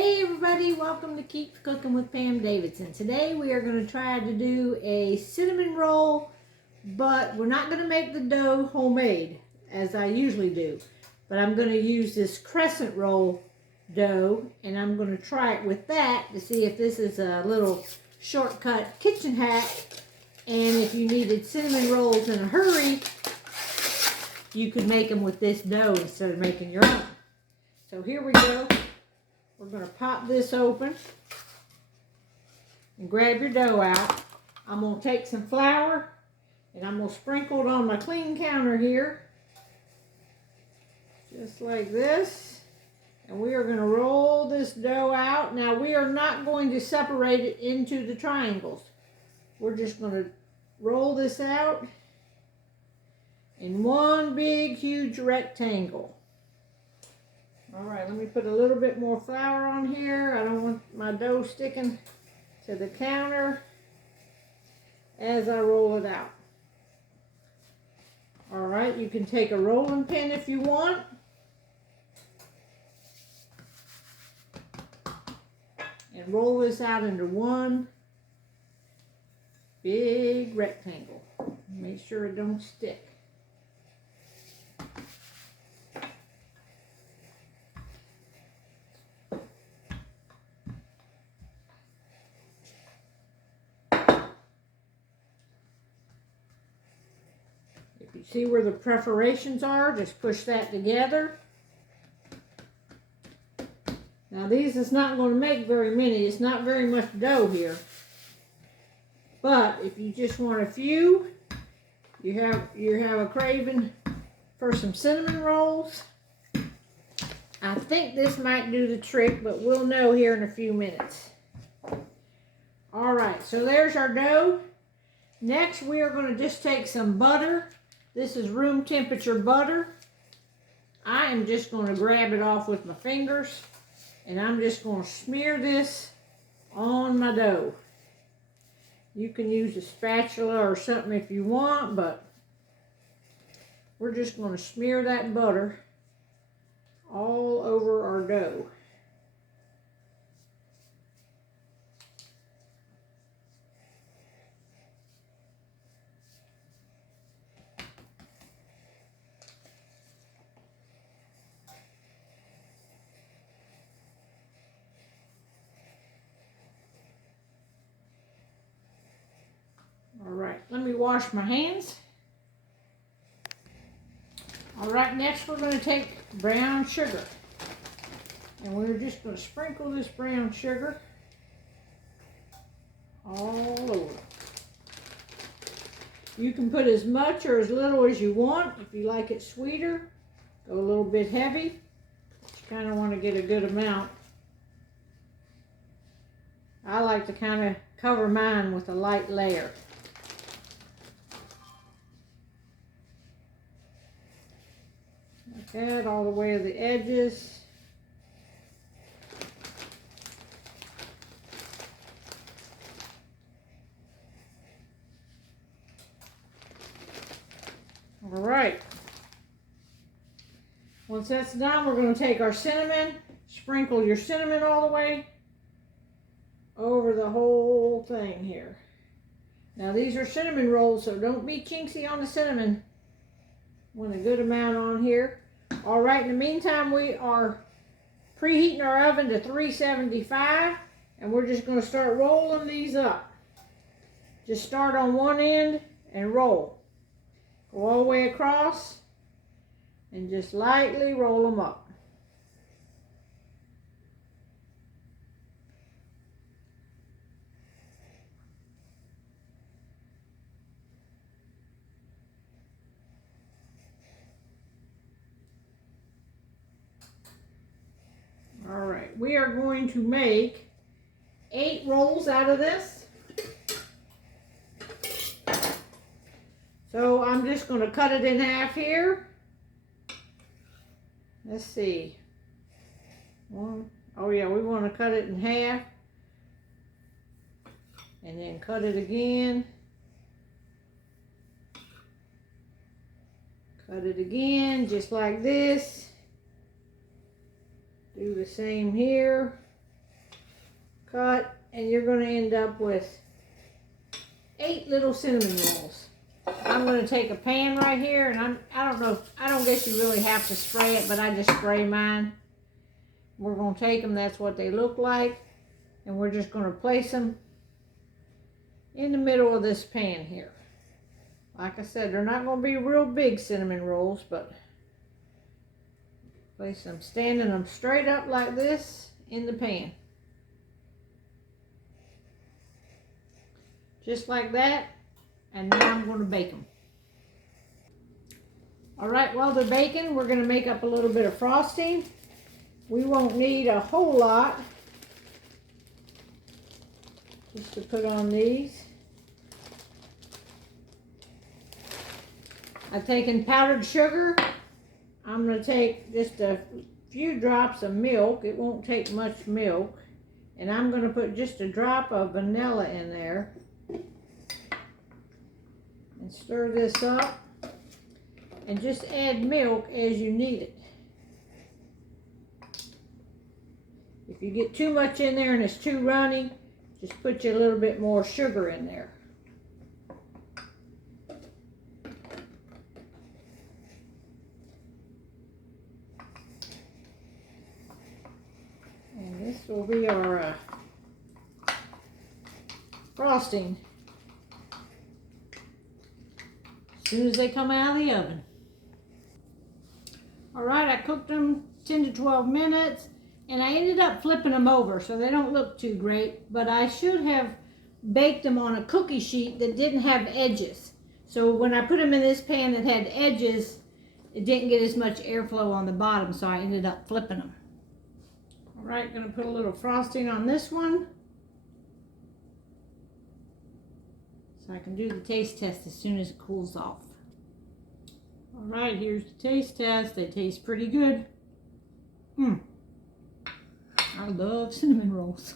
Hey everybody, welcome to Keep Cooking with Pam Davidson. Today we are going to try to do a cinnamon roll, but we're not going to make the dough homemade as I usually do. But I'm going to use this Crescent roll dough and I'm going to try it with that to see if this is a little shortcut kitchen hack. And if you needed cinnamon rolls in a hurry, you could make them with this dough instead of making your own. So here we go. We're going to pop this open and grab your dough out. I'm going to take some flour and I'm going to sprinkle it on my clean counter here. Just like this. And we are going to roll this dough out. Now we are not going to separate it into the triangles. We're just going to roll this out in one big huge rectangle. All right, let me put a little bit more flour on here. I don't want my dough sticking to the counter as I roll it out. All right, you can take a rolling pin if you want. And roll this out into one big rectangle. Make sure it don't stick. If you see where the perforations are, just push that together. Now these is not going to make very many. It's not very much dough here. But if you just want a few, you have a craving for some cinnamon rolls. I think this might do the trick, but we'll know here in a few minutes. All right, so there's our dough. Next, we are going to just take some butter. This is room temperature butter. I am just going to grab it off with my fingers, and I'm just going to smear this on my dough. You can use a spatula or something if you want, but we're just going to smear that butter all over our dough. All right, let me wash my hands. All right, next we're going to take brown sugar. And we're just going to sprinkle this brown sugar all over. You can put as much or as little as you want. If you like it sweeter, go a little bit heavy. You kind of want to get a good amount. I like to kind of cover mine with a light layer. Like that, all the way to the edges. All right. Once that's done, we're going to take our cinnamon, sprinkle your cinnamon all the way over the whole thing here. Now these are cinnamon rolls, so don't be chintzy on the cinnamon. Want a good amount on here. All right, in the meantime, we are preheating our oven to 375, and we're just going to start rolling these up. Just start on one end and roll. Go all the way across and just lightly roll them up. All right, we are going to make 8 rolls out of this. So I'm just going to cut it in half here. Let's see. Oh yeah, we want to cut it in half. And then cut it again. Cut it again, just like this. Do the same here. cut, and you're going to end up with 8 little cinnamon rolls. I'm going to take a pan right here, and I don't know, I don't guess you really have to spray it, but I just spray mine. We're going to take them, that's what they look like, and we're just going to place them in the middle of this pan here. Like I said, they're not going to be real big cinnamon rolls, but place them, standing them straight up like this in the pan. Just like that, and now I'm going to bake them. Alright, while they're baking, we're going to make up a little bit of frosting. We won't need a whole lot just to put on these. I've taken powdered sugar. I'm going to take just a few drops of milk. It won't take much milk. And I'm going to put just a drop of vanilla in there. And stir this up. And just add milk as you need it. If you get too much in there and it's too runny, just put you a little bit more sugar in there. And this will be our frosting as soon as they come out of the oven. Alright, I cooked them 10 to 12 minutes. And I ended up flipping them over so they don't look too great, but I should have baked them on a cookie sheet that didn't have edges. So when I put them in this pan that had edges, it didn't get as much airflow on the bottom, so I ended up flipping them. All right, gonna put a little frosting on this one. So I can do the taste test as soon as it cools off. All right, here's the taste test. They taste pretty good. I love cinnamon rolls.